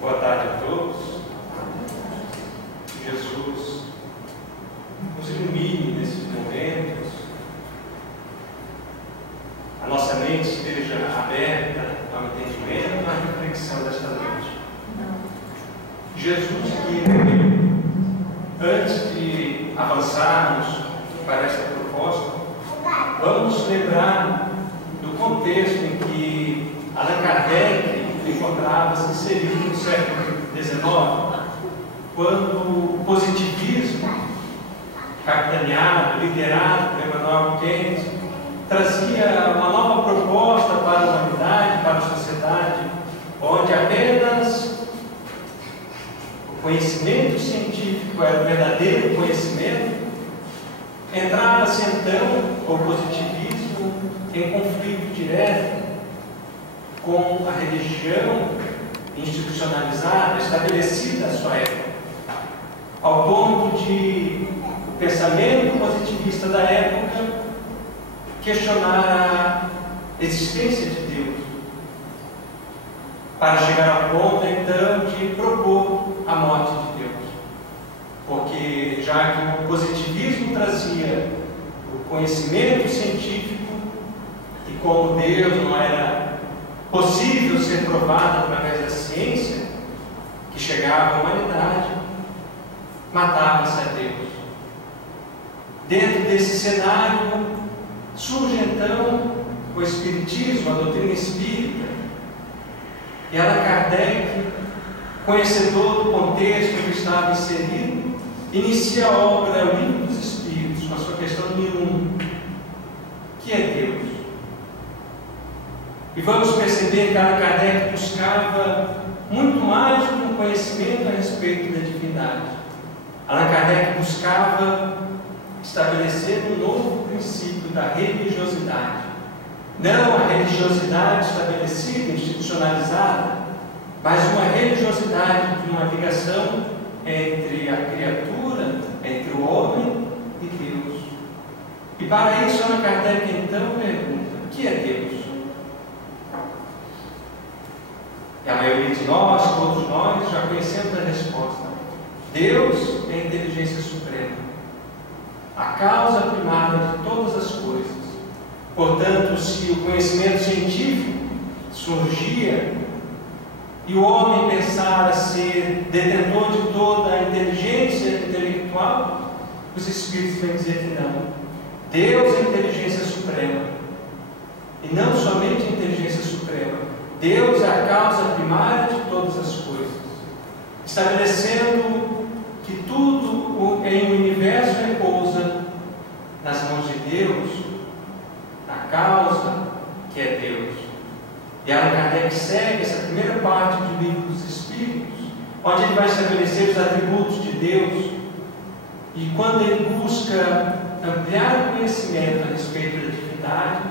Boa tarde a todos. Jesus nos ilumine nesses momentos, a nossa mente esteja aberta ao entendimento, à reflexão desta noite. Jesus que, antes de avançarmos para esta proposta, vamos lembrar do contexto em que Allan Kardec encontrava-se inserido no século XIX, quando o positivismo, capitaneado, liderado por Emmanuel Kant, trazia uma nova proposta para a humanidade, para a sociedade, onde apenas o conhecimento científico era o verdadeiro conhecimento. Entrava-se então o positivismo em conflito direto com a religião institucionalizada, estabelecida à sua época, ao ponto de o pensamento positivista da época questionar a existência de Deus, para chegar ao ponto então de propor a morte de Deus, porque já que o positivismo trazia o conhecimento científico e como Deus não era possível ser provado através da ciência que chegava à humanidade, matava-se a Deus. Dentro desse cenário surge então o Espiritismo, a doutrina espírita, e Allan Kardec, conhecedor do contexto em que estava inserido, inicia a obra O Livro dos Espíritos, com a sua questão número 1, que é Deus. E vamos perceber que Allan Kardec buscava muito mais do que um conhecimento a respeito da divindade. Allan Kardec buscava estabelecer um novo princípio da religiosidade. Não a religiosidade estabelecida, institucionalizada, mas uma religiosidade de uma ligação entre a criatura, entre o homem e Deus. E para isso Allan Kardec então pergunta: o que é Deus? E a maioria de nós, todos nós, já conhecemos a resposta. Deus é a inteligência suprema, a causa primária de todas as coisas. Portanto, se o conhecimento científico surgia e o homem pensara ser detentor de toda a inteligência intelectual, os Espíritos vêm dizer que não. Deus é a inteligência suprema, e não somente a inteligência suprema, Deus é a causa primária de todas as coisas, estabelecendo que tudo em o universo repousa nas mãos de Deus, na causa que é Deus. E Allan Kardec segue essa primeira parte do Livro dos Espíritos, onde ele vai estabelecer os atributos de Deus, e quando ele busca ampliar o conhecimento a respeito da divindade,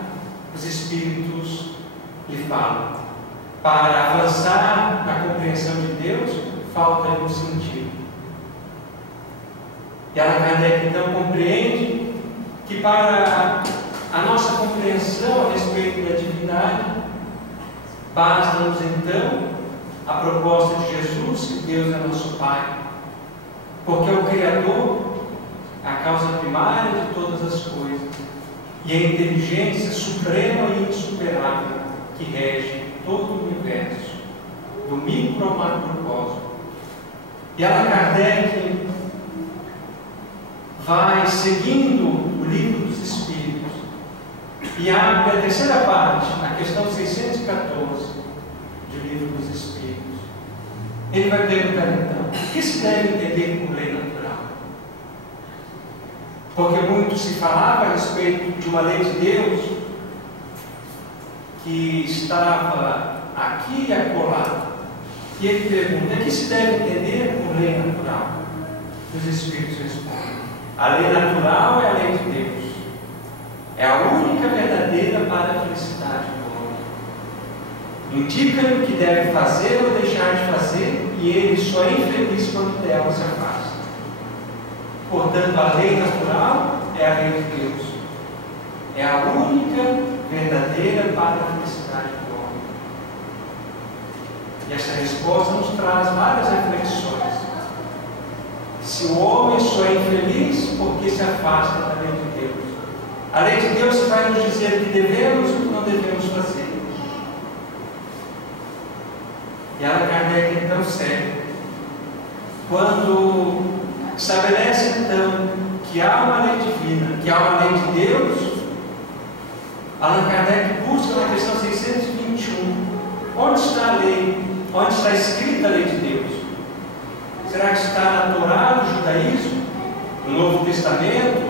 os Espíritos lhe falam: para avançar na compreensão de Deus, falta-lhe um sentido. E Allan Kardec então compreende que para a nossa compreensão a respeito da divindade, basta-nos então a proposta de Jesus, que Deus é nosso Pai, porque é o Criador, a causa primária de todas as coisas, e a inteligência suprema e insuperável que rege todo o universo, do micro ao macrocosmo. E Allan Kardec vai seguindo o Livro dos Espíritos e abre a terceira parte, na questão 614 do Livro dos Espíritos. Ele vai perguntar então: o que se deve entender por lei natural? Porque muito se falava a respeito de uma lei de Deus que estava aqui e acolá. E ele pergunta: o que se deve entender por lei natural? Os Espíritos respondem: a lei natural é a lei de Deus, é a única verdadeira para a felicidade do homem. Indica-lhe o que deve fazer ou deixar de fazer, e ele só é infeliz quando dela se afasta. Portanto, a lei natural é a lei de Deus, é a única verdadeira para a felicidade do homem. E esta resposta nos traz várias reflexões. Se o homem só é infeliz porque se afasta da lei de Deus. A lei de Deus vai nos dizer o que devemos e o que não devemos fazer. E Allan Kardec então segue. Quando estabelece então que há uma lei divina, que há uma lei de Deus, Allan Kardec busca na questão 621, onde está a lei? Onde está escrita a lei de Deus? Será que está na Torá do judaísmo, no Novo Testamento,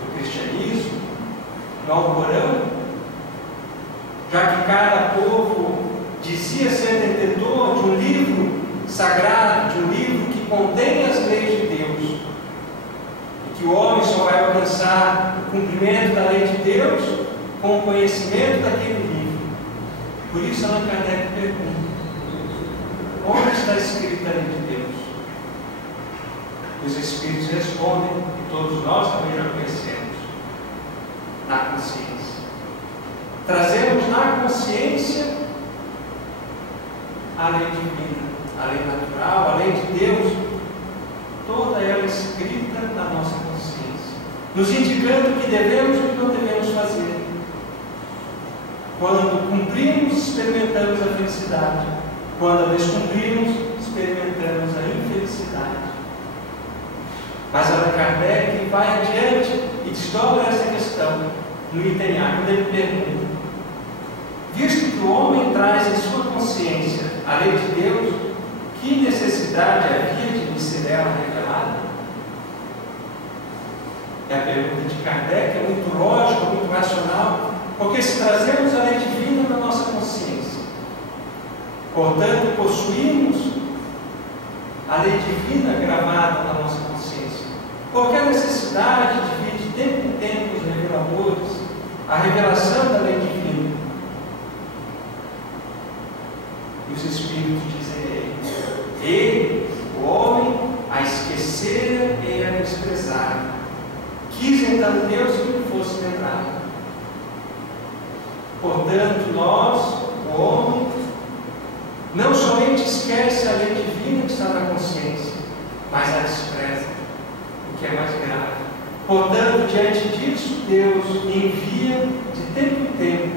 no cristianismo, no Alcorão? Já que cada povo dizia ser detentor de um livro sagrado, de um livro que contém as leis de Deus, e que o homem só vai alcançar o cumprimento da lei de Deus com o conhecimento daquele livro. Por isso Allan Kardec pergunta: onde está escrita a lei de Deus? Os Espíritos respondem, e todos nós também já conhecemos: na consciência. Trazemos na consciência a lei divina, a lei natural, a lei de Deus, toda ela escrita na nossa consciência, nos indicando o que devemos e o que não devemos fazer. Quando cumprimos, experimentamos a felicidade. Quando a descumprimos, experimentamos a infelicidade. Mas Allan Kardec vai adiante e desdobra essa questão no item A, quando ele pergunta: visto que o homem traz em sua consciência a lei de Deus, que necessidade havia de lhe ser ela revelada? E a pergunta de Kardec é muito lógica, muito racional, porque se trazemos a lei divina na nossa consciência, portanto possuímos a lei divina gravada na nossa consciência, qualquer necessidade de vir de tempo em tempo os reveladores, a revelação da lei divina. E os Espíritos dizem: ele, o homem, a esquecera e a desprezar. Quis então Deus que lhe fosse lembrado. Portanto, nós, o homem, não somente esquece a lei divina que está na consciência, mas a despreza, o que é mais grave. Portanto, diante disso, Deus envia de tempo em tempo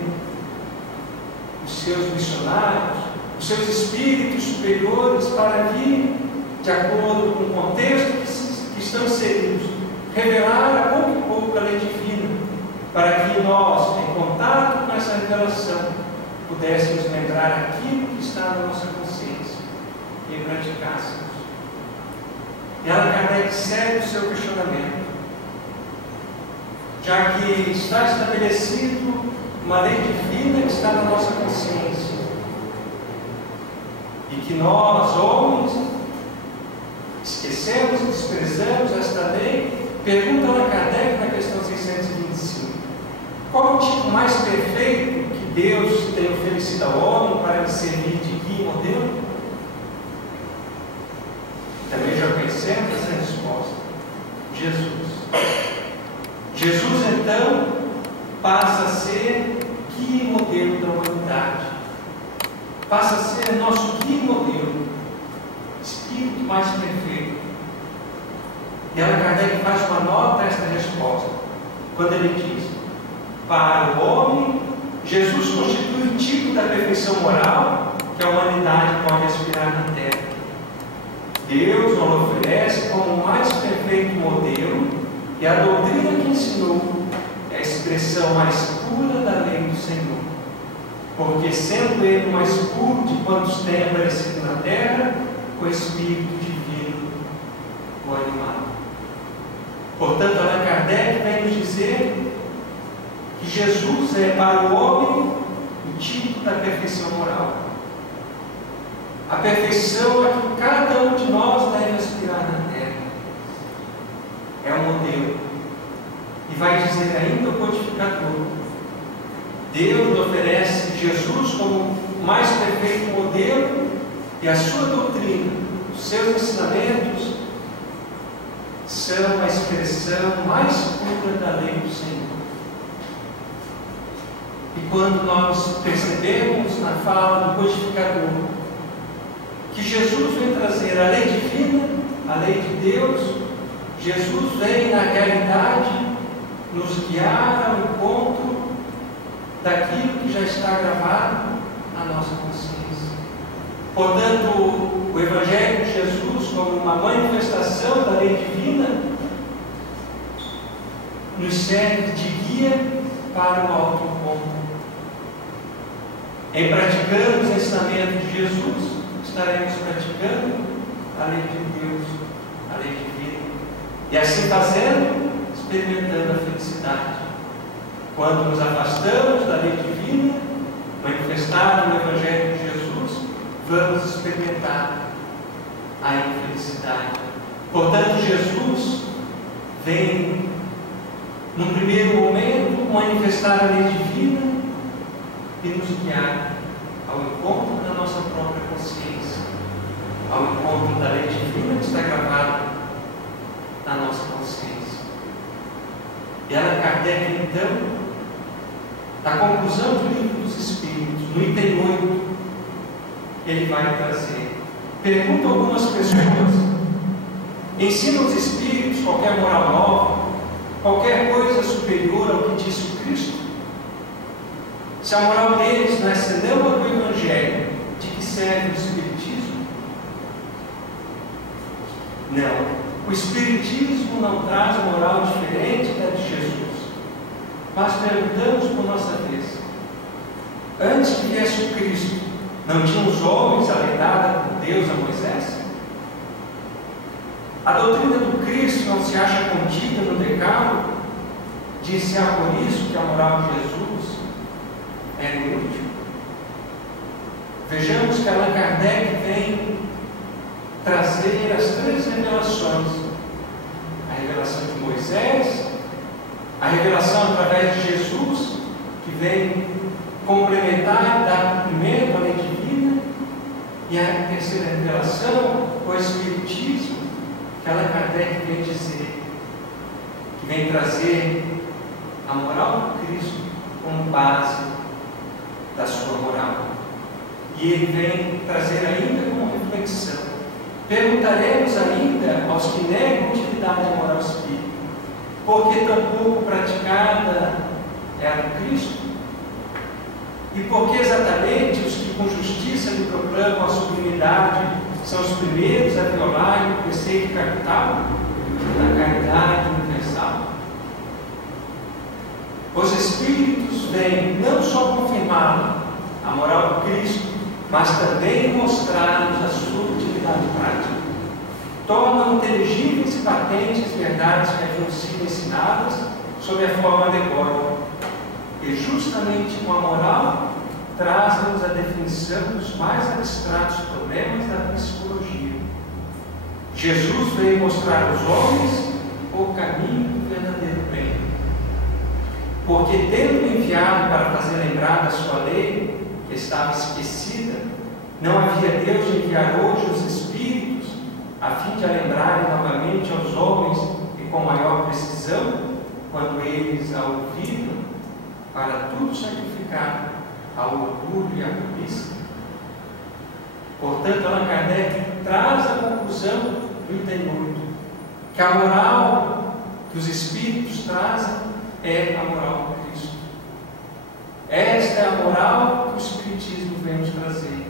os seus missionários, os seus espíritos superiores, para vir, de acordo com o contexto que estão inseridos, revelar a pouco e pouco a lei divina, para que nós, em contato com essa revelação, pudéssemos lembrar aquilo que está na nossa consciência e praticássemos. E Allan Kardec segue o seu questionamento. Já que está estabelecido uma lei divina que está na nossa consciência, e que nós, homens, esquecemos e desprezamos esta lei, pergunta Allan Kardec na questão 625: qual o tipo mais perfeito que Deus tem oferecido ao homem para lhe servir de guia e modelo? Também já conhecemos essa resposta: Jesus. Jesus, então, passa a ser guia e modelo da humanidade, passa a ser nosso guia e modelo, Espírito mais perfeito. E Allan Kardec faz uma nota a esta resposta, quando ele diz: para o homem, Jesus constitui o tipo da perfeição moral que a humanidade pode aspirar na terra. Deus nos oferece como o mais perfeito modelo, e a doutrina que ensinou é a expressão mais pura da lei do Senhor, porque sendo Ele o mais puro de quantos tem aparecido na terra, o Espírito divino o animado. Portanto, Allan Kardec vem nos dizer que Jesus é para o homem o tipo da perfeição moral, a perfeição a que cada um de nós deve aspirar na terra. É um modelo. E vai dizer ainda o codificador: Deus oferece Jesus como o mais perfeito modelo, e a sua doutrina, os seus ensinamentos, são a expressão mais pura da lei do Senhor. E quando nós percebemos na fala do codificador que Jesus vem trazer a lei divina, a lei de Deus. Jesus vem, na realidade, nos guiar ao encontro daquilo que já está gravado na nossa consciência. Portanto, o Evangelho de Jesus, como uma manifestação da lei divina, nos serve de guia para o alto encontro. Em praticando os ensinamentos de Jesus, estaremos praticando a lei de Deus, a lei divina. E assim fazendo, experimentando a felicidade. Quando nos afastamos da lei divina, manifestada no Evangelho de Jesus, vamos experimentar a infelicidade. Portanto, Jesus vem, num primeiro momento, manifestar a lei divina e nos guiar ao encontro da nossa própria consciência, ao encontro da lei divina que está gravada na nossa consciência. E Allan Kardec, então, na conclusão do Livro dos Espíritos, no item 8, ele vai trazer. Pergunta a algumas pessoas: ensinam os Espíritos qualquer moral nova, qualquer coisa superior ao que disse o Cristo? Se a moral deles não é senão a do Evangelho, de que serve o Espiritismo? Não. O Espiritismo não traz moral diferente da de Jesus. Mas perguntamos por nossa vez: antes que viesse o Cristo, não tinham os homens a lei dada por Deus a Moisés? A doutrina do Cristo não se acha contida no Decálogo? Disse por isso que a moral de Jesus é inútil. Vejamos que Allan Kardec vem trazer as três revelações: a revelação de Moisés, a revelação através de Jesus, que vem complementar e dar cumprimento à lei divina, e a terceira revelação, o Espiritismo, que Allan Kardec vem dizer, que vem trazer a moral do Cristo como base da sua moral. E ele vem trazer ainda como reflexão. Perguntaremos ainda aos que negam a utilidade da moral espírita: por que tão pouco praticada é a do Cristo? E por que exatamente os que com justiça lhe proclamam a sublimidade são os primeiros a violar o preceito capital da caridade universal? Os Espíritos vêm não só confirmar a moral do Cristo, mas também mostrar-nos a sua utilidade prática. Tornam inteligíveis e patentes verdades que haviam sido ensinadas sob a forma alegórica. E justamente com a moral trazem-nos a definição dos mais abstratos problemas da psicologia. Jesus veio mostrar aos homens o caminho do verdadeiro bem. Porque, tendo enviado para fazer lembrar da sua lei, que estava esquecida, não havia Deus de enviar hoje os Espíritos, a fim de a lembrarem novamente aos homens e com maior precisão, quando eles a ouviram, para tudo sacrificar ao orgulho e à cobiça? Portanto, Allan Kardec traz a conclusão do item 8, que a moral que os Espíritos trazem é a moral do Cristo. Esta é a moral que o Espiritismo vem nos trazer.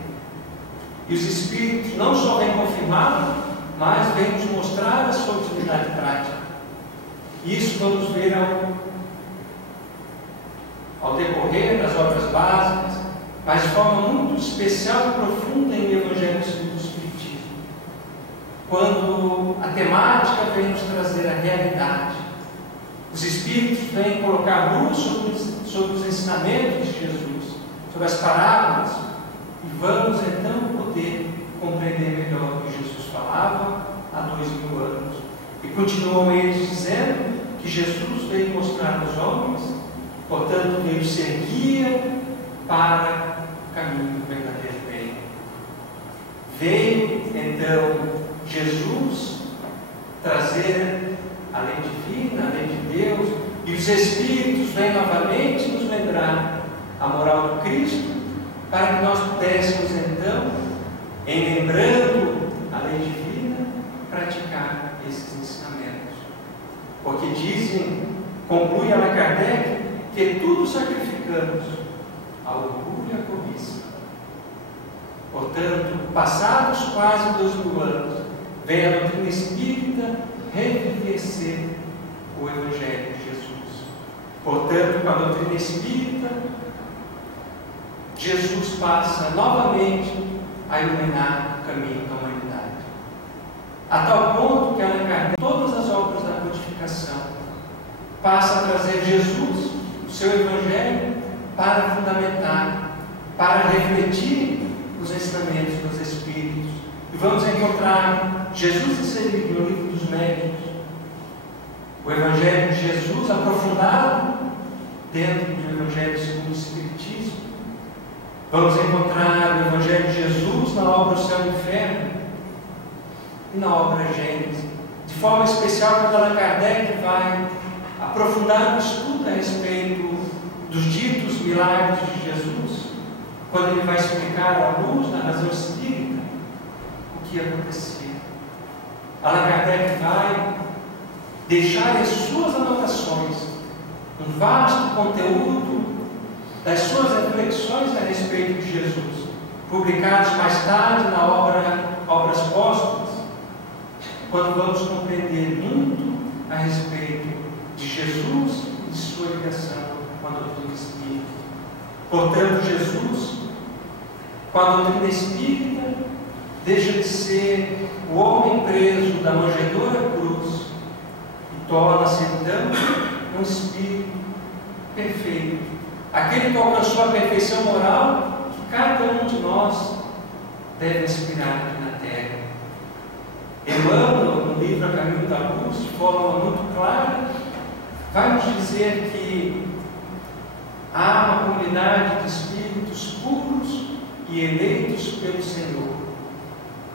E os Espíritos não só vêm confirmar, mas vêm nos mostrar a sua utilidade prática. Isso vamos ver ao decorrer das obras básicas, mas de forma muito especial e profunda em o Evangelho segundo o Espiritismo, quando a temática vem nos trazer a realidade. Os Espíritos vêm colocar luz sobre os ensinamentos de Jesus, sobre as parábolas, e vamos então poder compreender melhor o que Jesus falava há 2000 anos. E continuam eles dizendo que Jesus veio mostrar aos homens, portanto veio ser guia para o caminho do verdadeiro bem. Veio então Jesus trazer a lei divina, a lei de Deus, e os Espíritos vêm novamente nos lembrar a moral do Cristo, para que nós pudéssemos então em lembrando a lei divina, praticar esses ensinamentos. Porque dizem, conclui Allan Kardec, que tudo sacrificamos ao orgulho e à cobiça. Portanto, passados quase 2000 anos, vem a doutrina espírita revivecer o Evangelho de Jesus. Portanto, com a doutrina espírita, Jesus passa novamente a iluminar o caminho da humanidade. A tal ponto que Allan Kardec, todas as obras da codificação, passa a trazer Jesus, o seu Evangelho, para fundamentar, para refletir os ensinamentos dos Espíritos. E vamos encontrar Jesus inserido no livro dos Médiuns, o Evangelho de Jesus aprofundado dentro do Evangelho segundo o Espiritismo. Vamos encontrar o Evangelho de Jesus na obra O Céu e o Inferno e na obra Gênesis. De forma especial, quando Allan Kardec vai aprofundar o estudo a respeito dos ditos milagres de Jesus, quando ele vai explicar à luz da razão espírita o que acontecia. Allan Kardec vai deixar as suas anotações, um vasto conteúdo das suas reflexões a respeito de Jesus, publicados mais tarde na Obras Póstumas, quando vamos compreender muito a respeito de Jesus e de sua ligação com a doutrina espírita. Portanto, Jesus, com a doutrina espírita, deixa de ser o homem preso da manjedoura cruz e torna-se então um espírito perfeito, aquele que alcançou a perfeição moral que cada um de nós deve aspirar aqui na terra. Emmanuel, no livro A Caminho da Luz, de forma muito clara, vai nos dizer que há uma comunidade de espíritos puros e eleitos pelo Senhor,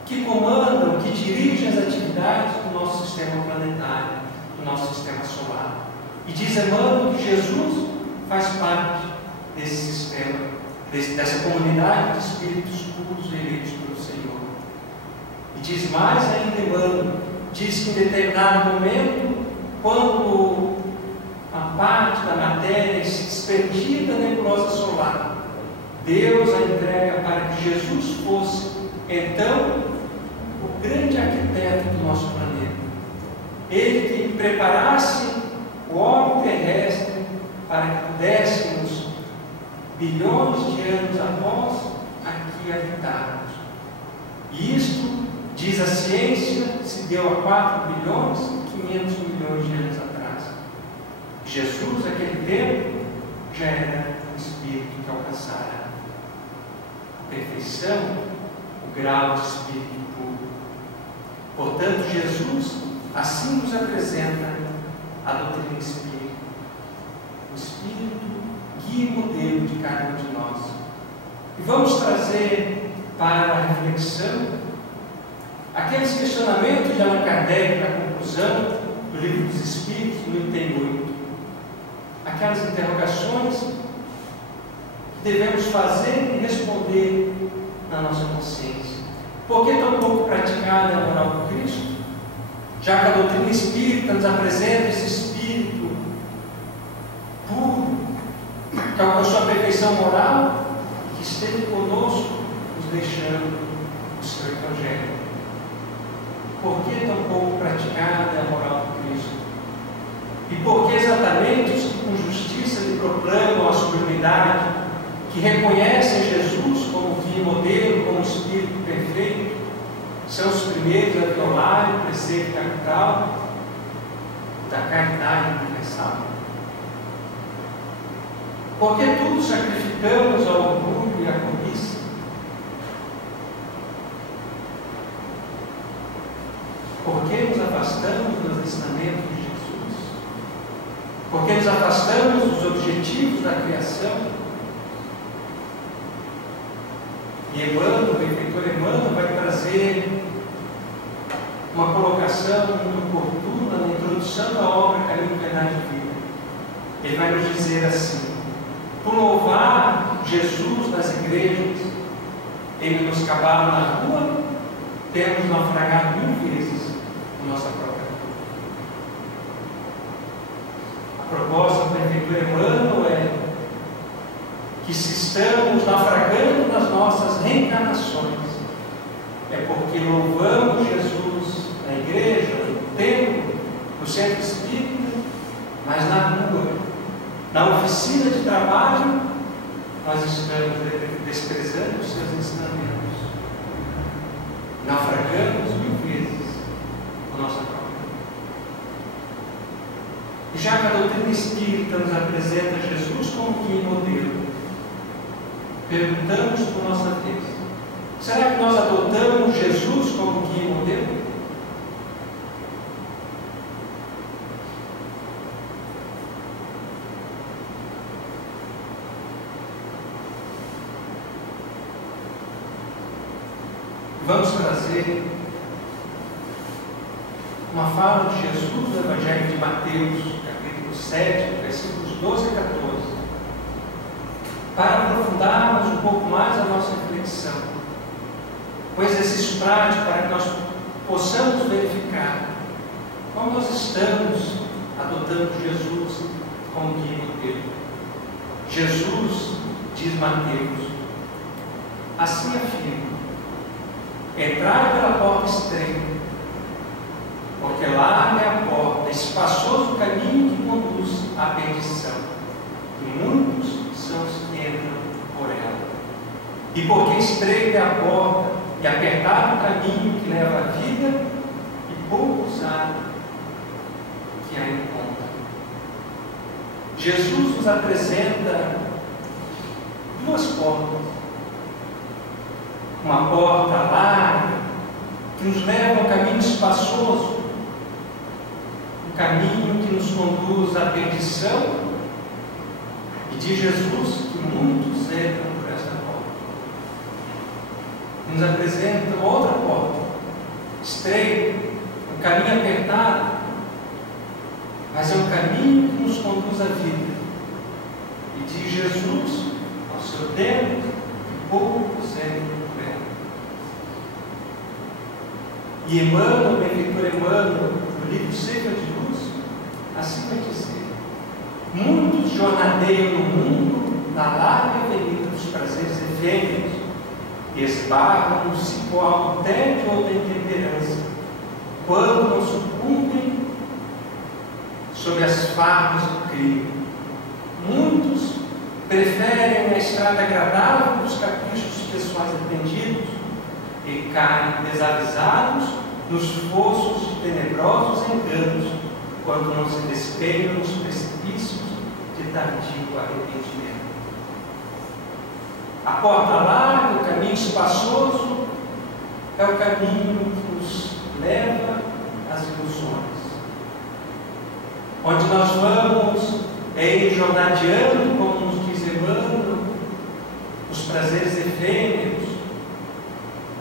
que comandam, que dirigem as atividades do nosso sistema planetário, do nosso sistema solar. E diz Emmanuel que Jesus faz parte desse sistema, dessa comunidade de espíritos puros e eleitos pelo Senhor. E diz mais ainda Emmanuel, diz que em determinado momento, quando a parte da matéria se desperdia da nebulosa solar, Deus a entrega para que Jesus fosse, então, o grande arquiteto do nosso planeta. Ele que preparasse o orbe terrestre para que pudéssemos, bilhões de anos após, aqui habitarmos. E isto, diz a ciência, se deu a 4 bilhões e 500 milhões de anos atrás. Jesus, naquele tempo, já era um espírito que alcançara a perfeição, o grau de espírito puro. Portanto, Jesus assim nos apresenta a doutrina espírita. O Espírito guia e modelo de cada um de nós. E vamos trazer para a reflexão aqueles questionamentos de Allan Kardec na conclusão do Livro dos Espíritos, no item 8. Aquelas interrogações que devemos fazer e responder na nossa consciência. Por que tão pouco praticada a moral do Cristo? Já que a doutrina espírita nos apresenta esse espírito puro, que alcançou a perfeição moral e que esteve conosco, nos deixando o seu Evangelho. Por que tão pouco praticada a moral do Cristo? E por que exatamente os que com justiça lhe proclamam a sublimidade, que reconhecem Jesus como guia e modelo, como espírito perfeito, são os primeiros a violar o preceito capital da caridade universal? Porque tudo sacrificamos ao orgulho e à cobiça? Por que nos afastamos dos ensinamentos de Jesus? Por que nos afastamos dos objetivos da criação? E Emmanuel, o benfeitor Emmanuel, vai trazer uma colocação muito oportuna na introdução da obra Caminho, Verdade e Vida. Ele vai nos dizer assim: por louvar Jesus nas igrejas, em menoscabá-lo na rua, temos naufragado 1000 vezes na nossa própria vida. A proposta do prefeito Emmanuel é que, se estamos naufragando nas nossas reencarnações, é porque louvamos Jesus na igreja, no templo, no centro espírita, mas na rua, na oficina de trabalho, nós estamos desprezando os seus ensinamentos, naufragamos 1000 vezes a nossa própria vida. Já que a doutrina espírita nos apresenta Jesus como guia e modelo, perguntamos por nossa vez: será que nós adotamos Jesus como guia e modelo? Vamos trazer uma fala de Jesus no Evangelho de Mateus, capítulo 7, versículos 12 a 14, para aprofundarmos um pouco mais a nossa reflexão, com exercício prático para que nós possamos verificar como nós estamos adotando Jesus como guia e modelo. Jesus, diz Mateus, assim afirma: entrai pela porta estreita, porque larga é a porta, espaçoso o caminho que conduz à perdição, e muitos são os que entram por ela. E porque estreita é a porta, e apertado o caminho que leva à vida, e poucos há que a encontram. Jesus nos apresenta 2 portas. Uma porta larga, que nos leva ao caminho espaçoso, um caminho que nos conduz à perdição, e diz Jesus que muitos entram por essa porta. Nos apresenta uma outra porta, estreita, um caminho apertado, mas é um caminho que nos conduz à vida, e diz Jesus, ao seu tempo, que poucos entram. E Emmanuel, o benfeitor Emmanuel, no livro Cerca de Luz, assim vai dizer: muitos jornadeiam no mundo na larga avenida dos prazeres efêmeros, e esbarram no cipó do tédio ou da intemperança, quando não sucumbem sob as farpas do crime. Muitos preferem a estrada agradável dos caprichos pessoais aprendidos, e caem desavisados nos fossos de tenebrosos enganos, quando não se despeiam nos precipícios de tardio arrependimento. A porta larga, o caminho espaçoso, é o caminho que nos leva às ilusões, onde nós vamos ir jornadeando, como nos diz Emmanuel, os prazeres efêmeros,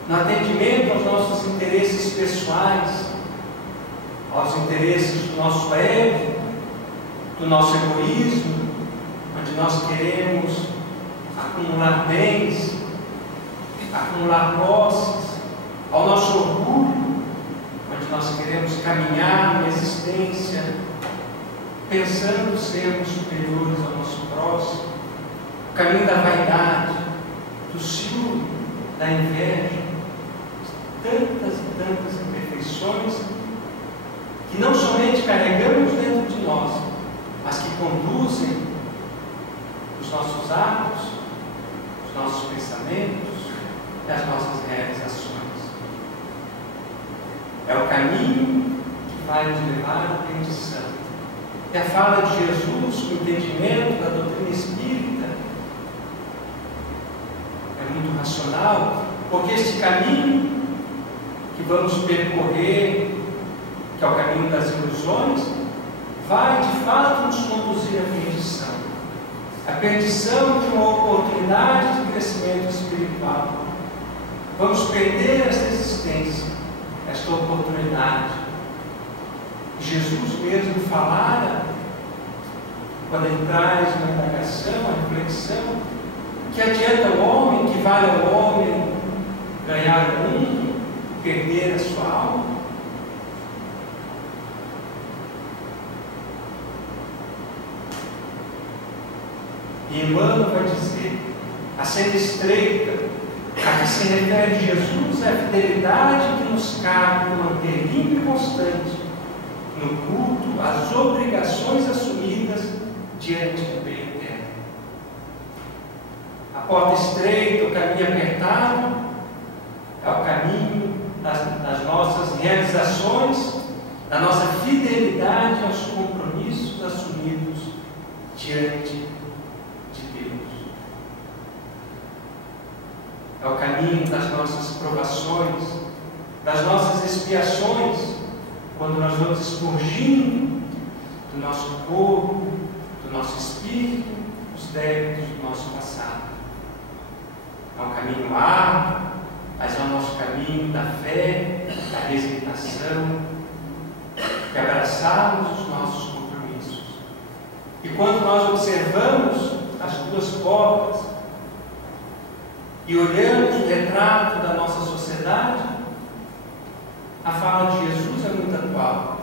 no atendimento aos nossos interesses pessoais, aos interesses do nosso ego, do nosso egoísmo, onde nós queremos acumular bens, acumular posses, ao nosso orgulho, onde nós queremos caminhar numa existência pensando sermos superiores ao nosso próximo, o caminho da vaidade, do ciúme, da inveja, tantas e tantas imperfeições que não somente carregamos dentro de nós, mas que conduzem os nossos atos, os nossos pensamentos e as nossas realizações. É o caminho que vai nos levar à perdição. E a fala de Jesus, o entendimento da doutrina espírita, é muito racional, porque este caminho que vamos percorrer, que é o caminho das ilusões, vai de fato nos conduzir à perdição. A perdição de uma oportunidade de crescimento espiritual. Vamos perder esta existência, esta oportunidade. Jesus mesmo falara, quando ele traz uma indagação, uma reflexão: que adianta o homem, que vale ao homem ganhar o mundo, perder a sua alma? E Emmanuel vai dizer: a senda estreita a que se refere Jesus é a fidelidade que nos cabe manter limpo e constante no culto às obrigações assumidas diante do bem eterno. A porta estreita, o caminho apertado, é o caminho das nossas realizações, da nossa fidelidade aos compromissos assumidos diante de Deus. É o caminho das nossas provações, das nossas expiações, quando nós vamos expurgindo do nosso corpo, do nosso espírito, os débitos do nosso passado. É um caminho árduo, mas é o nosso caminho da fé, da resignação, de abraçarmos os nossos compromissos. E quando nós observamos as duas portas e olhamos o retrato da nossa sociedade, a fala de Jesus é muito atual,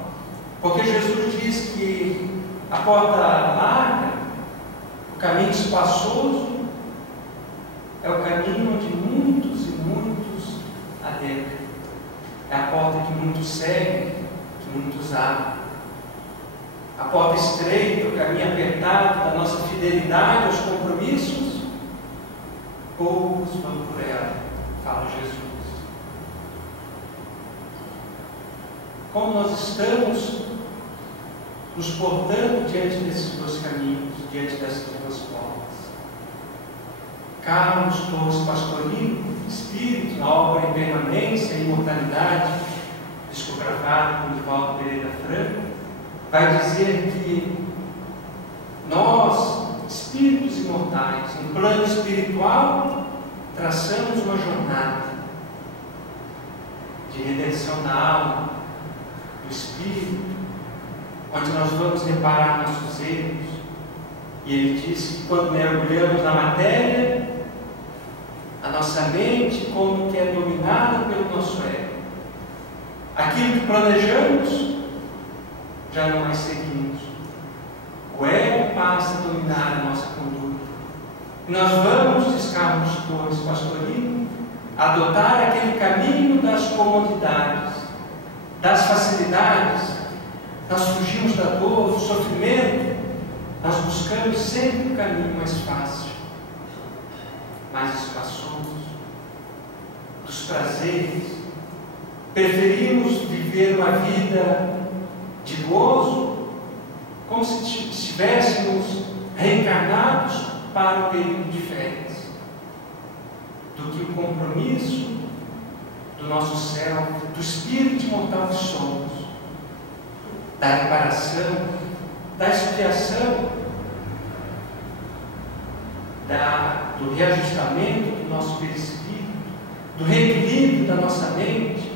porque Jesus diz que a porta larga, o caminho espaçoso, é o caminho onde muitos e muitos adentram. É a porta que muitos seguem, que muitos abrem. A porta estreita, o caminho apertado da nossa fidelidade aos compromissos, poucos vão por ela, fala Jesus. Como nós estamos nos portando diante desses dois caminhos, diante dessas duas portas? Carlos Torres Pastorino, Espírito, na obra Impermanência e Imortalidade, discografado por Divaldo Pereira Franco, vai dizer que nós, espíritos imortais, no plano espiritual, traçamos uma jornada de redenção da alma, do espírito, onde nós vamos reparar nossos erros. E ele diz que quando mergulhamos na matéria, a nossa mente como que é dominada pelo nosso ego. Aquilo que planejamos, já não mais seguimos. O ego passa a dominar a nossa conduta. E nós vamos, diz Carlos Torres Pastorino, adotar aquele caminho das comodidades, das facilidades. Nós fugimos da dor, do sofrimento. Nós buscamos sempre o caminho mais fácil, mais espaçoso, dos prazeres. Preferimos viver uma vida de gozo, como se estivéssemos reencarnados para o período de férias, do que o compromisso do nosso céu, do espírito imortal que somos, da reparação, da expiação, do reajustamento do nosso perispírito, do reequilíbrio da nossa mente,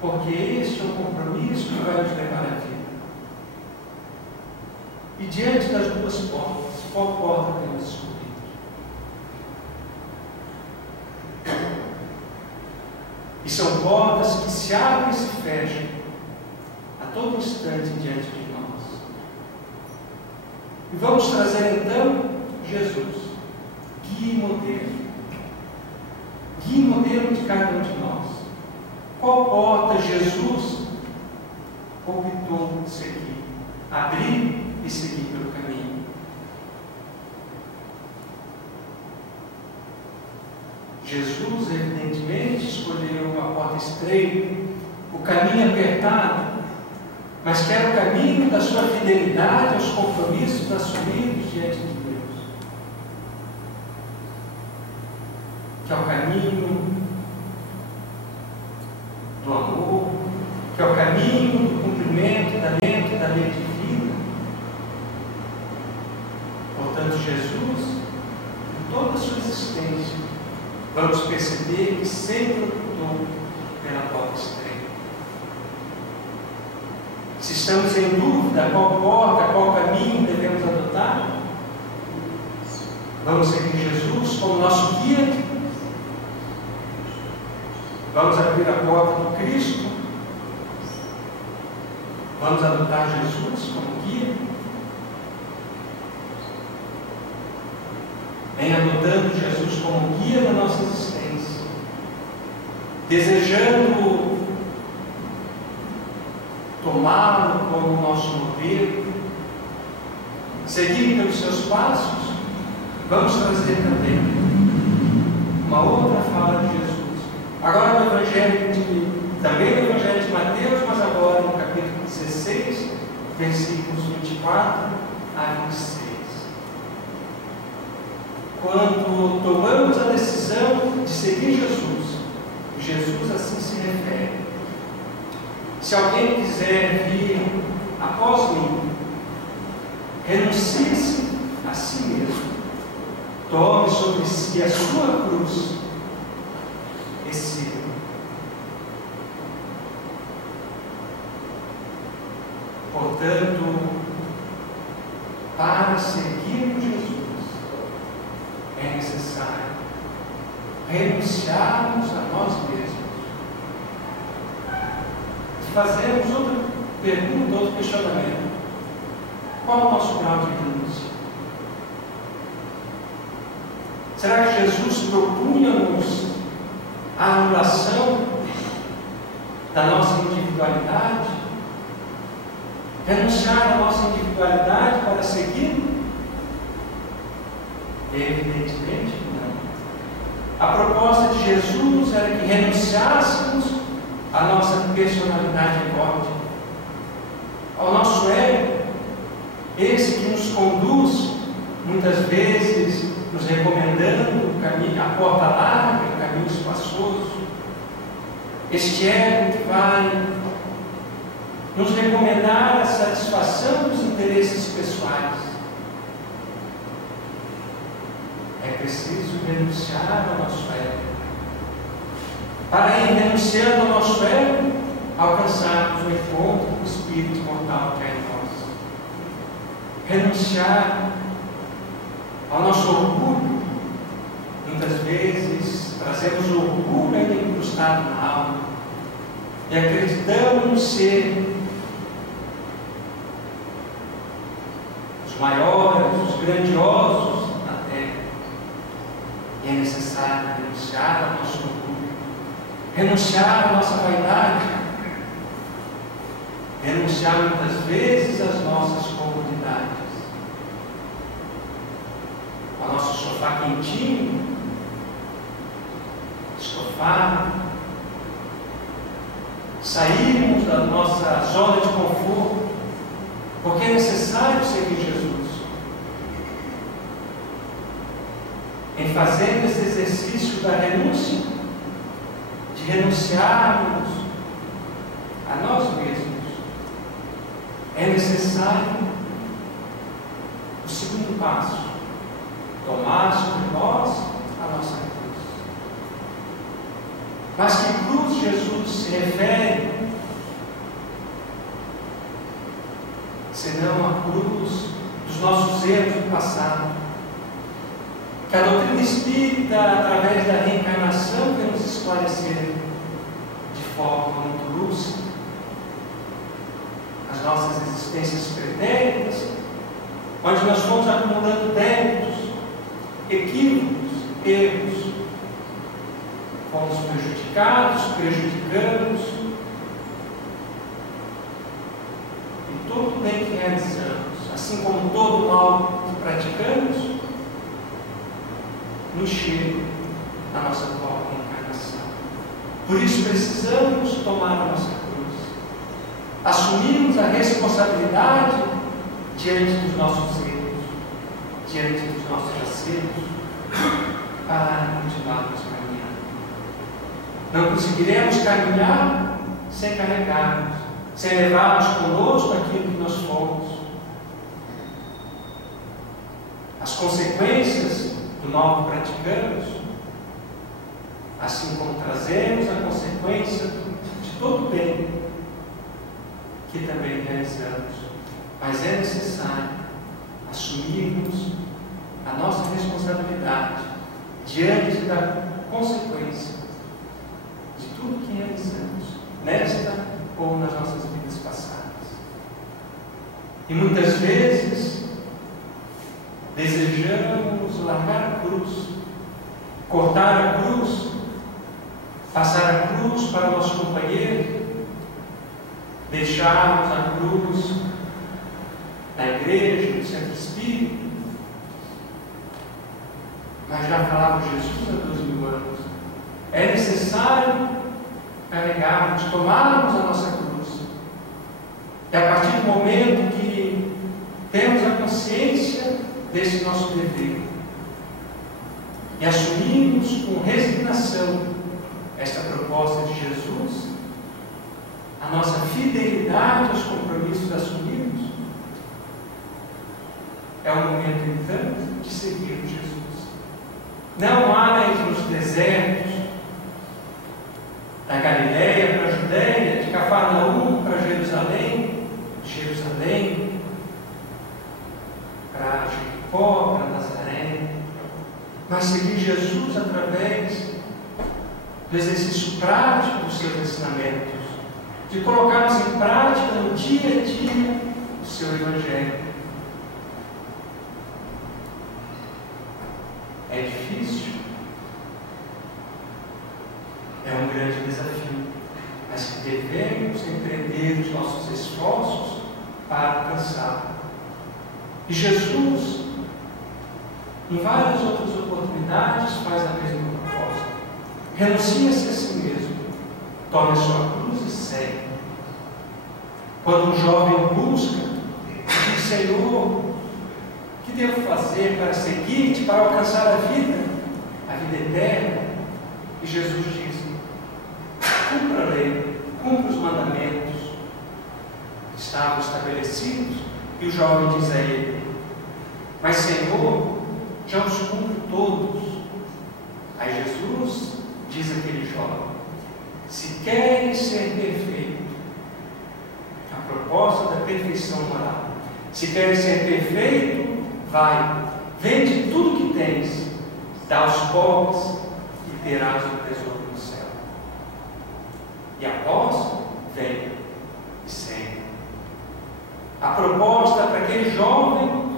porque este é o compromisso que vai nos levar à vida. E diante das duas portas, qual porta temos escolhido? E são portas que se abrem e se fecham a todo instante diante de nós. E vamos trazer então Jesus, guia e modelo. Guia e modelo de cada um de nós. Qual porta Jesus optou seguir? Abrir e seguir pelo caminho. Jesus, evidentemente, escolheu a porta estreita, o caminho apertado, mas que era o caminho da sua fidelidade aos compromissos assumidos diante de Deus. Que é o caminho do amor, que é o caminho do cumprimento da lei divina. Portanto, Jesus, em toda a sua existência, vamos perceber que sempre optou pela porta estreita. Se estamos em dúvida qual porta, qual caminho devemos adotar, vamos seguir Jesus como nosso guia, Vamos abrir a porta do Cristo? Vamos adotar Jesus como guia? Em adotando Jesus como guia da nossa existência, desejando tomá-lo como nosso modelo, seguir pelos seus passos, vamos trazer também uma outra fala de Jesus. Agora no Evangelho também no Evangelho de Mateus, mas agora no capítulo 16, versículos 24 a 26. Quando tomamos a decisão de seguir Jesus, Jesus assim se refere: se alguém quiser vir após mim, renuncie-se a si mesmo, tome sobre si a sua cruz e siga. Portanto, para seguirmos Jesus, é necessário renunciarmos a nós mesmos. Fazemos outra pergunta, outro questionamento: qual é o nosso grau de renúncia? Será que Jesus propunha-nos a anulação da nossa individualidade? Renunciar à nossa individualidade para seguir? Evidentemente não. A proposta de Jesus era que renunciássemos à nossa personalidade egótica, ao nosso ego, esse que nos conduz, muitas vezes, nos recomendando o caminho, a porta larga, o caminho espaçoso. Este ego que vai nos recomendar a satisfação dos interesses pessoais. É preciso renunciar ao nosso ego, para ir renunciando ao nosso ego, alcançarmos o encontro com o Espírito imortal que é em nós. Renunciar ao nosso orgulho. Muitas vezes trazemos o orgulho ainda incrustado na alma e acreditamos ser os maiores, os grandiosos na terra. E é necessário renunciar ao nosso orgulho, renunciar à nossa vaidade, renunciar muitas vezes às nossas comodidades, ao nosso sofá quentinho, estofado, sairmos da nossa zona de conforto, porque é necessário seguir Jesus. Em fazendo esse exercício da renúncia, de renunciarmos a nós mesmos, é necessário o segundo passo: tomar sobre nós a nossa cruz. Mas que cruz Jesus se refere, senão a cruz dos nossos erros do passado? Que a doutrina espírita, através da reencarnação, quer nos esclarecer de forma muito lúcida as nossas existências pretéritas, onde nós fomos acumulando débitos, equívocos, erros, fomos prejudicados, prejudicamos, e todo bem que realizamos, assim como todo mal que praticamos, nos chega a nossa própria encarnação. Por isso precisamos tomar a nossa cruz, assumirmos a responsabilidade diante dos nossos erros, diante dos nossos acertos, para continuarmos caminhando. Não conseguiremos caminhar sem carregarmos, sem levarmos conosco aquilo que nós fomos. As consequências do mal que praticamos, assim como trazemos a consequência de todo o bem que também realizamos. Mas é necessário assumirmos a nossa responsabilidade diante da consequência de tudo que realizamos, nesta ou nas nossas vidas passadas. E muitas vezes desejamos largar a cruz, cortar a cruz, passar a cruz para o nosso companheiro, deixarmos a cruz na igreja, no centro espírita. Mas já falava Jesus há 2000 anos. É necessário carregarmos, tomarmos a nossa cruz. E a partir do momento que temos a consciência desse nosso dever e assumimos com resignação esta proposta de Jesus, a nossa fidelidade aos compromissos assumidos, é o momento então de seguir Jesus. Não mais nos desertos da Galileia para a Judéia, de Cafarnaum para Jerusalém, de Jerusalém para Jericó, para Nazaré, mas seguir Jesus através do exercício prático dos seus ensinamentos, de colocarmos em prática no dia a dia o seu Evangelho. É difícil, é um grande desafio, mas que devemos empreender os nossos esforços para alcançá-lo. E Jesus, em várias outras oportunidades, faz a mesma proposta. Renuncia-se a si mesmo, tome a sua cruz e segue. Quando um jovem busca, diz: Senhor, o que devo fazer para seguir-te, para alcançar a vida eterna? E Jesus diz: cumpra a lei, cumpra os mandamentos que estavam estabelecidos. E o jovem diz a ele: mas Senhor, já os cumpro todos. Aí Jesus diz àquele jovem: se queres ser perfeito, a proposta da perfeição moral, se queres ser perfeito, vai, vende tudo que tens, dá aos pobres e terás um tesouro no céu. E após, vem e segue. A proposta para aquele jovem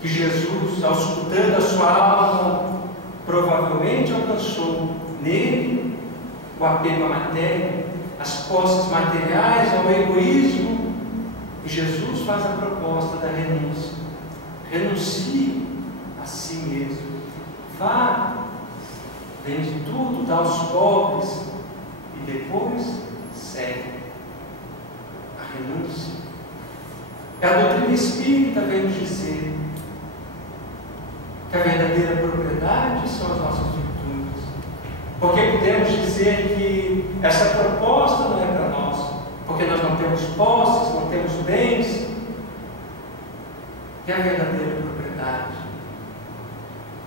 que Jesus, ao escutando a sua alma, provavelmente alcançou nele o apego à matéria, as posses materiais, ao egoísmo. E Jesus faz a proposta da renúncia. Renuncie a si mesmo. Vá, vende tudo, dá aos pobres e depois segue. A renúncia. E a doutrina espírita vem nos dizer que a verdadeira propriedade são as nossas virtudes. Porque podemos dizer que essa proposta não é para nós, porque nós não temos posses, não temos bens. E a verdadeira propriedade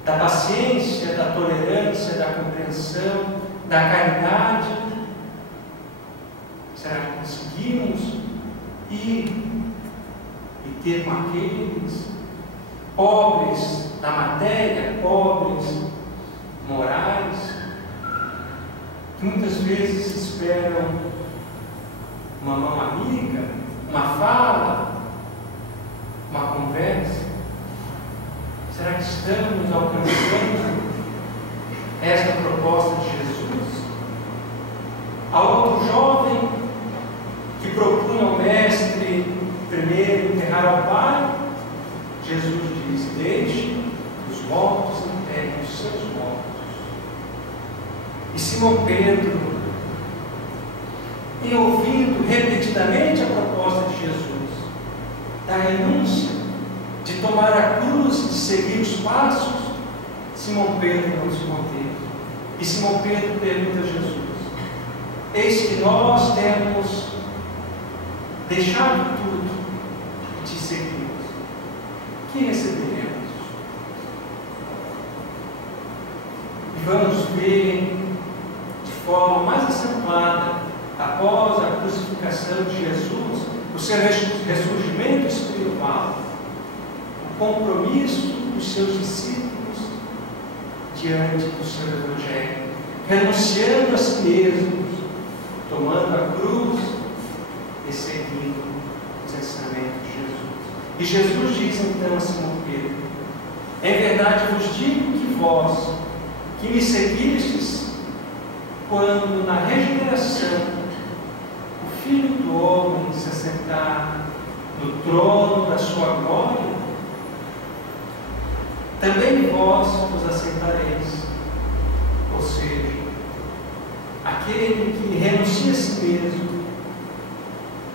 da paciência, da tolerância, da compreensão, da caridade, será que conseguimos ir e ter com aqueles pobres da matéria, pobres morais, que muitas vezes esperam uma mão amiga, uma fala, uma conversa? Será que estamos alcançando esta proposta de Jesus? Há outro jovem que propunha ao mestre primeiro enterrar ao pai. Jesus diz: deixe os mortos enterrem os seus mortos. E Simão Pedro, em ouvindo repetidamente a proposta de Jesus, da renúncia, de tomar a cruz, de seguir os passos, Simão Pedro não se conteve. E Simão Pedro pergunta a Jesus: eis que nós temos deixado tudo e te seguimos, que receberemos? E vamos ver de forma mais acentuada, após a crucificação de Jesus, o seu ressurgimento espiritual, o compromisso dos seus discípulos diante do seu Evangelho, renunciando a si mesmos, tomando a cruz e seguindo os ensinamentos de Jesus. E Jesus diz então a Simão Pedro: em verdade vos digo que vós, que me seguistes, quando na regeneração o Filho do Homem se assentar no trono da sua glória, também vós vos assentareis. Ou seja, aquele que renuncia a si mesmo,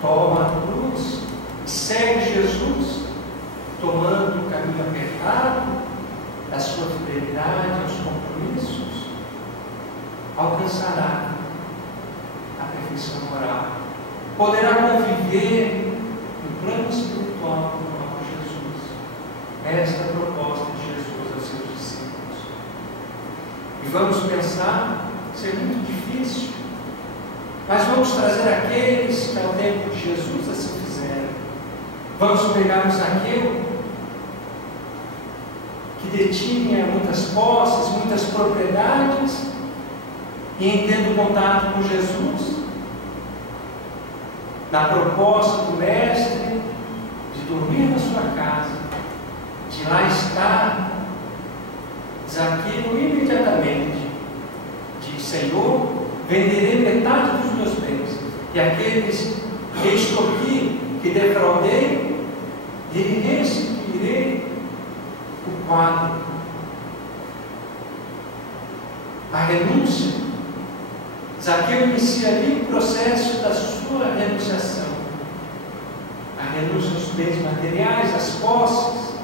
toma a cruz e segue Jesus, tomando o caminho apertado da sua fidelidade aos compromissos, alcançará a perfeição moral, poderá conviver no plano espiritual com o próprio Jesus. Esta é a proposta de Jesus aos seus discípulos. E vamos pensar, ser muito difícil, mas vamos trazer aqueles que ao tempo de Jesus assim fizeram. Vamos pegar um Zaqueu, que detinha muitas posses, muitas propriedades, e em tendo contato com Jesus, na proposta do Mestre de dormir na sua casa, de lá estar, Zaqueu imediatamente diz: Senhor, venderei metade dos meus bens, e aqueles que extorqui, que defraudei, lhe restituirei o quadro. A renúncia. Zaqueu inicia ali o processo da sua renunciação. A renúncia aos bens materiais, às posses.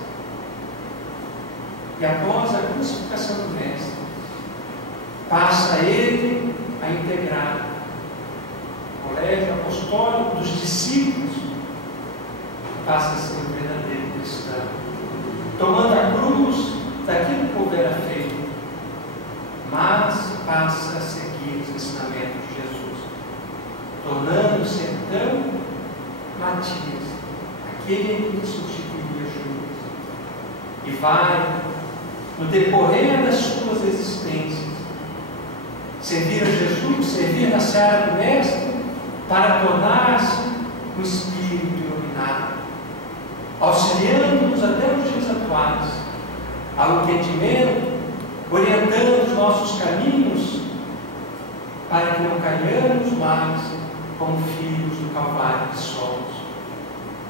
E após a crucificação do Mestre, passa ele a integrar o colégio apostólico dos discípulos, passa a ser um verdadeiro cristão, tomando a cruz daquilo que houvera feito, mas passa a seguir os ensinamentos de Jesus, tornando-se então Matias, aquele que substituiria Judas, e vai, no decorrer das suas existências, servir a Jesus, servir na seara do Mestre, para tornar-se um Espírito iluminado, auxiliando-nos até os dias atuais ao entendimento, orientando os nossos caminhos, para que não caiamos mais como filhos do Calvário que somos.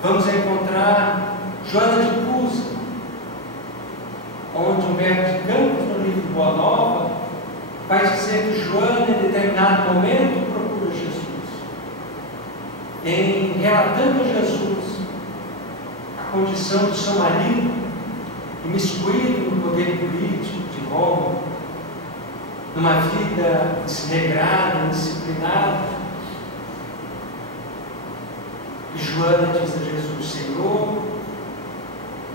Vamos encontrar Joana de Cusa, onde Humberto de Campos, no livro Boa Nova, vai dizer que Joana, em determinado momento, procura Jesus. Em relatando a Jesus a condição do seu marido, imiscuído no poder político de Roma, numa vida desregrada, indisciplinada, e Joana diz a Jesus: Senhor,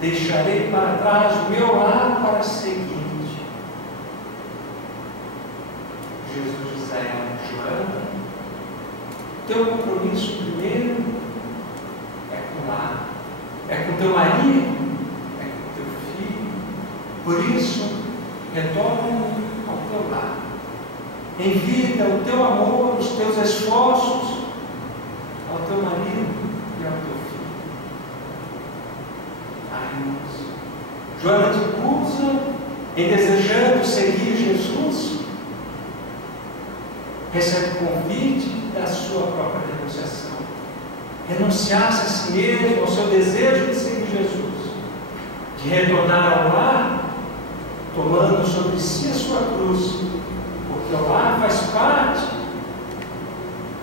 deixarei para trás o meu lar para seguir-te. Jesus diz a ela: Joana, teu compromisso primeiro é com o lar, é com teu marido, é com teu filho. Por isso, retorna ao teu lar. Envia o teu amor, os teus esforços ao teu marido e ao teu filho. Joana de Cusa, em desejando seguir Jesus, recebe o convite da sua própria renunciação. Renunciar-se a si mesmo, ao seu desejo de seguir Jesus, de retornar ao lar, tomando sobre si a sua cruz, porque o lar faz parte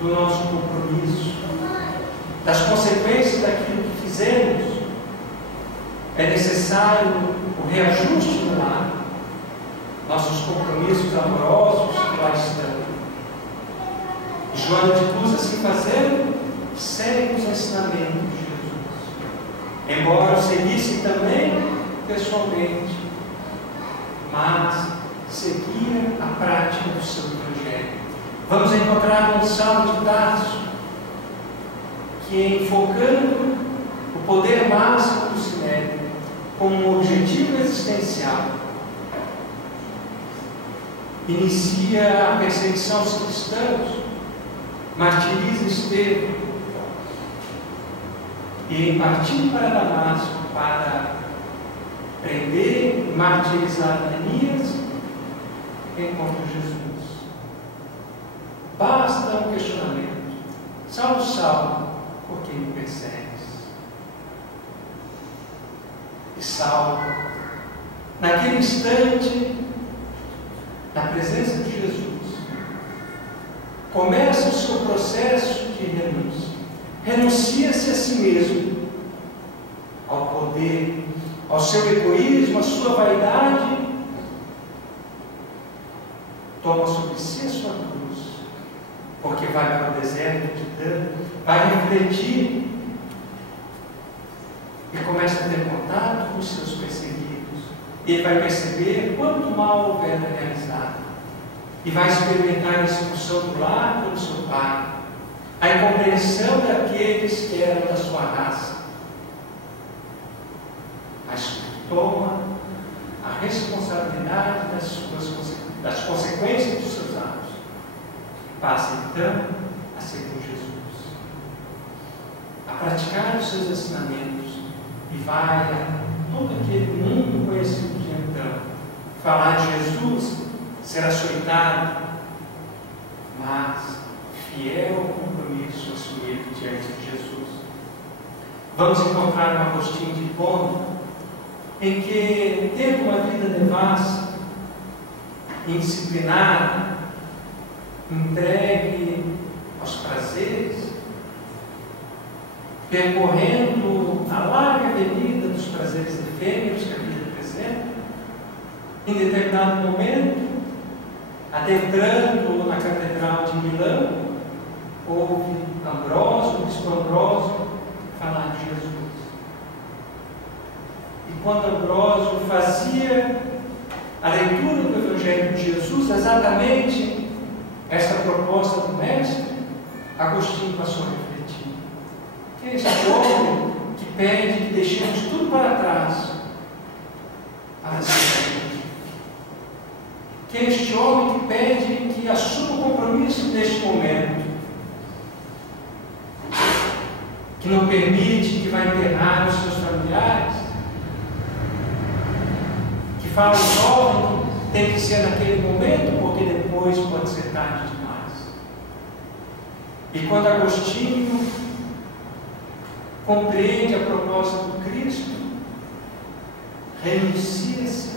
do nosso compromisso, das consequências daquilo que fizemos. É necessário o reajuste no lar, nossos compromissos amorosos que lá estão. Joana de Cusa, assim fazendo, segue os ensinamentos de Jesus, embora o seguisse também pessoalmente, mas seguia a prática do seu Evangelho. Vamos encontrar no Saulo de Tarso, que, enfocando o poder máximo do Sinédrio como um objetivo existencial, inicia a perseguição aos cristãos, martiriza Estevão, e em partindo para Damasco para prender e martirizar Ananias, encontra Jesus. Basta um questionamento: Saulo, Saulo, por que me persegues? E Saulo, naquele instante, na presença de Jesus, começa o seu processo de renúncia. Renuncia-se a si mesmo, ao poder, ao seu egoísmo, à sua vaidade, toma sobre si a sua cruz, porque vai para o deserto de Dan, vai refletir e começa a ter contato com os seus perseguidos. Ele vai perceber quanto mal houver realizado e vai experimentar a expulsão do lar pelo seu pai, a incompreensão daqueles que eram da sua raça, mas toma a responsabilidade das consequências dos seus atos, passa então a seguir Jesus, a praticar os seus ensinamentos, e vai a todo aquele mundo conhecido de então falar de Jesus, ser açoitado, mas fiel ao compromisso assumido diante de Jesus. Vamos encontrar um Agostinho de Hipona, em que, tendo uma vida devassa, indisciplinada, entregue aos prazeres, percorrendo a larga avenida dos prazeres efêmeros que a vida apresenta, em determinado momento, adentrando na Catedral de Milão, ouve Ambrósio, o bispo Ambrósio, falar de Jesus. E quando Ambrósio fazia a leitura do Evangelho de Jesus, exatamente esta proposta do Mestre, Agostinho passou a refletir: quem é esse homem que pede que deixemos tudo para trás para seguir? Quem é este homem que pede que assuma o compromisso neste momento, que não permite, que vai enterrar os seus familiares, que fala jovem que tem que ser naquele momento, porque depois pode ser tarde demais? E quando Agostinho compreende a proposta do Cristo, renuncia-se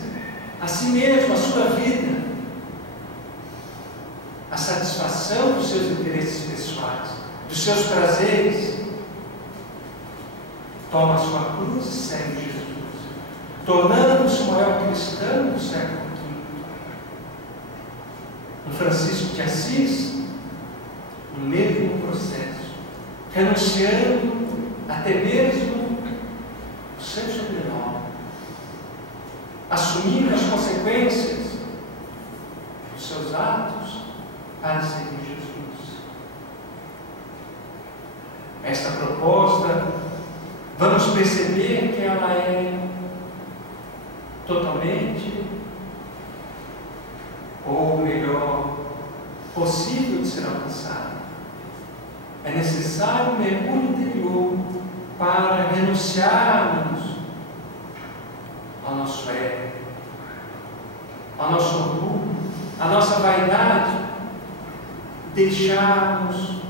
a si mesmo, a sua vida, a satisfação dos seus interesses pessoais, dos seus prazeres, toma a sua cruz e segue Jesus, tornando-se o maior cristão do século V. Um Francisco de Assis, no mesmo processo, renunciando até mesmo o seu sobrenome, assumindo as consequências dos seus atos para seguir Jesus. Esta proposta, vamos perceber que ela é totalmente, ou melhor, possível de ser alcançada. É necessário um mergulho interior para renunciarmos ao nosso ego, ao nosso orgulho, à nossa vaidade, deixarmos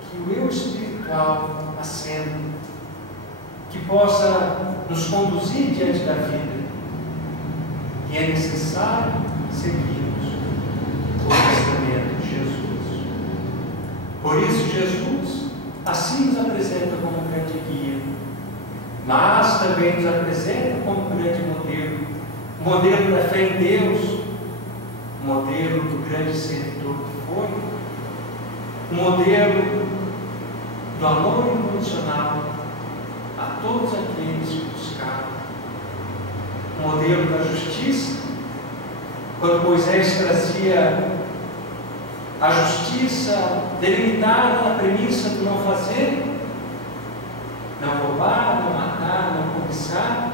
que o eu espiritual acenda, que possa nos conduzir diante da vida. E é necessário seguirmos o ensinamento de Jesus. Por isso Jesus assim nos apresenta como um grande guia, mas também nos apresenta como um grande modelo, o modelo da fé em Deus, o modelo do grande servidor que foi, o modelo do amor incondicional a todos aqueles que buscaram, o modelo da justiça. Quando Moisés trazia a justiça delimitada na premissa do não fazer, não roubar, não matar, não cobiçar,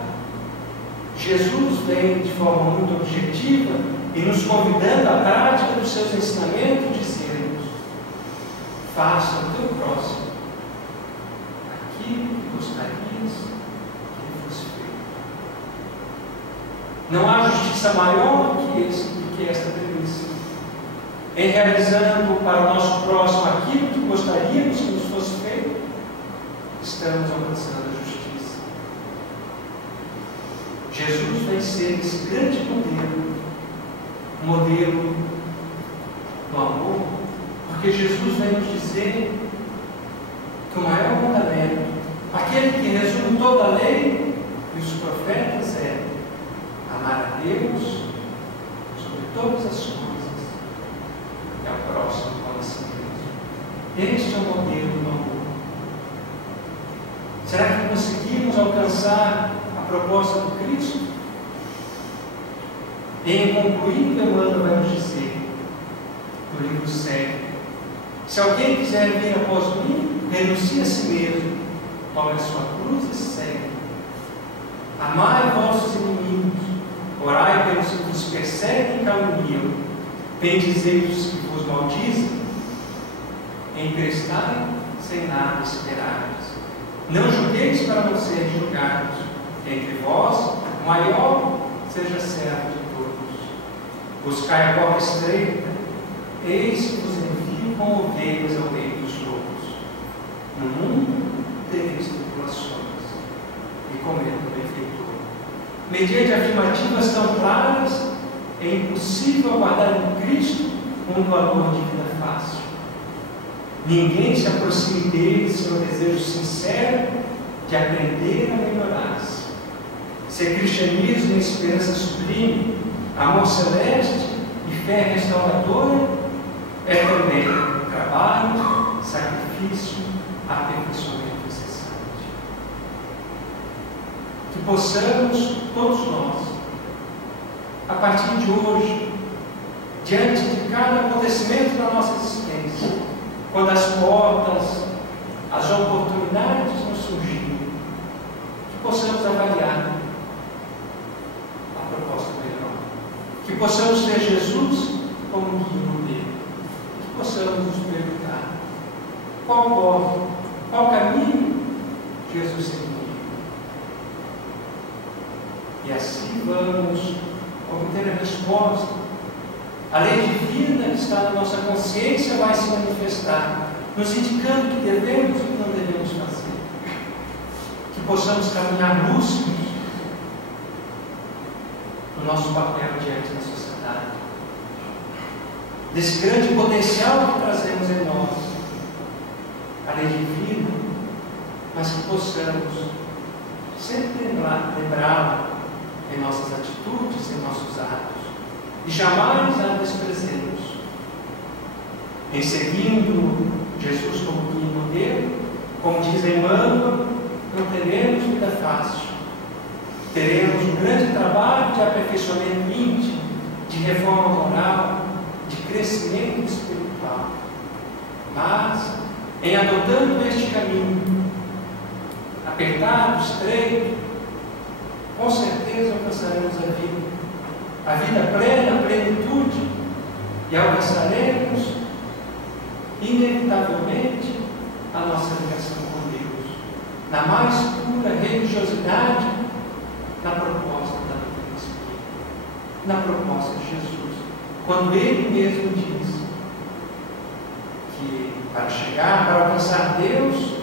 Jesus vem de forma muito objetiva e nos convidando à prática dos seus ensinamentos, dizendo: faça ao teu próximo aquilo que gostarias que ele fosse feito. Não há justiça maior do que esta premissa. Em realizando para o nosso próximo aquilo que gostaríamos que nos fosse feito, estamos alcançando a justiça. Jesus vai ser esse grande modelo do amor, porque Jesus vai nos dizer que o maior mandamento, aquele que resume toda a lei e os profetas, é amar a Deus sobre todas as coisas e ao próximo como a si mesmo. Este é o modelo do amor. Será que conseguimos alcançar a proposta do Cristo? Em concluindo, Emmanuel vai nos dizer, no livro 7, se alguém quiser vir após mim, renuncie a si mesmo, tome a sua cruz e segue. Amai vossos inimigos, orai pelos que vos perseguem e caluniam, bendizei os que vos maldizem, emprestai sem nada esperardes. Não julgueis para não serem julgados. Entre vós, o maior seja servo de todos. Buscai a porta estreita, eis que vos envio como ovelhas ao meio dos lobos. No mundo tereis tribulações, e com medo do benfeitor. Mediante afirmativas tão claras, é impossível aguardar em Cristo um valor de vida fácil. Ninguém se aproxime dele sem o desejo sincero de aprender a melhorar-se. Ser cristianismo e esperança sublime, amor celeste e fé restauradora é também trabalho, sacrifício, aperfeiçoamento incessante. Que possamos, todos nós, a partir de hoje, diante de cada acontecimento da nossa existência, quando as portas, as oportunidades nos surgirem, que possamos avaliar a proposta melhor, que possamos ter Jesus como guia modelo, que possamos nos perguntar qual porta, qual caminho Jesus seguiu. E assim vamos obter a resposta. A lei divina que está na nossa consciência vai se manifestar, nos indicando o que devemos e o que não devemos fazer. Que possamos caminhar lúcidos no nosso papel diante da sociedade, desse grande potencial que trazemos em nós, a lei divina, mas que possamos sempre lembrá-la em nossas atitudes, em nossos atos, e jamais a desprezemos. Em seguindo Jesus como guia e modelo, como diz Emmanuel, não teremos vida fácil. Teremos um grande trabalho de aperfeiçoamento íntimo, de reforma moral, de crescimento espiritual. Mas, em adotando este caminho, apertado, estreito, com certeza alcançaremos a vida plena, a plenitude, e alcançaremos, inevitavelmente, a nossa ligação com Deus, na mais pura religiosidade, na proposta da doutrina espírita, na proposta de Jesus, quando Ele mesmo diz que para chegar, para alcançar Deus,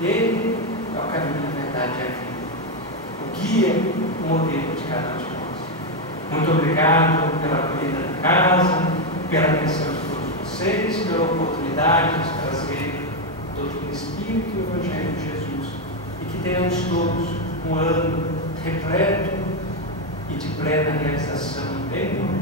Ele é o caminho, a verdade e a vida, o guia, o modelo de cada um de nós. Muito obrigado pela acolhida da casa, pela atenção de todos vocês, pela oportunidade de trazer a doutrina espírita e o Evangelho de Jesus. E que tenhamos todos um ano repleto e de plena realização em bem.